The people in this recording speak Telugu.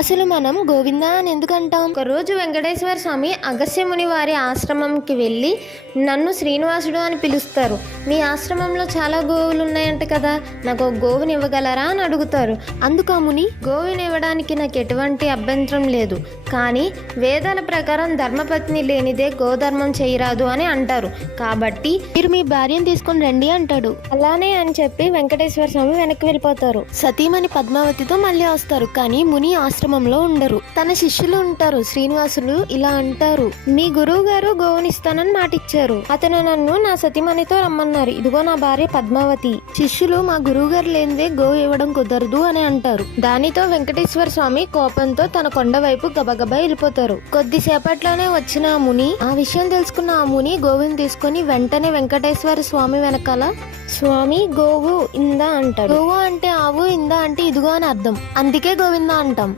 అసలు మనం గోవింద అని ఎందుకు అంటాం? ఒకరోజు వెంకటేశ్వర స్వామి అగస్త్యముని వారి ఆశ్రమంకి వెళ్ళి నన్ను శ్రీనివాసుడు అని పిలుస్తారు. మీ ఆశ్రమంలో చాలా గోవులు ఉన్నాయంట కదా, నాకు ఒక గోవుని ఇవ్వగలరా అని అడుగుతారు. అందుకు ఆ ముని, గోవుని ఇవ్వడానికి నాకు ఎటువంటి అభ్యంతరం లేదు, కానీ వేదాల ప్రకారం ధర్మపత్ని లేనిదే గోధర్మం చేయరాదు అని అంటారు. కాబట్టి మీరు మీ భార్యను తీసుకొని రండి అంటాడు. అలానే అని చెప్పి వెంకటేశ్వర స్వామి వెనక్కి వెళ్ళిపోతారు. సతీమణి పద్మావతితో మళ్ళీ వస్తారు. కానీ ముని ఆశ్రమంలో ఉండరు. తన శిష్యులు ఉంటారు. శ్రీనివాసులు ఇలా అంటారు, మీ గురువు గారు గోవునిస్తానని మాటిచ్చారు. అతను నన్ను నా సతీమణితో రమ్మన్నారు. ఇదిగో నా భార్య పద్మావతి. శిష్యులు మా గురువు గారు లేనిదే గోవు ఇవ్వడం కుదరదు అని అంటారు. దానితో వెంకటేశ్వర స్వామి కోపంతో తన కొండ వైపు గబగబా వెళ్ళిపోతారు. కొద్దిసేపట్లోనే వచ్చిన ఆ ముని, ఆ విషయం తెలుసుకున్న ఆ ముని గోవుని తీసుకొని వెంటనే వెంకటేశ్వర స్వామి వెనకాల, స్వామి గోవు ఇందా అంటాడు. గోవు అంటే ఆవు, ఇందా అంటే ఇదిగో అని అర్థం. అందుకే గోవింద అంటాం.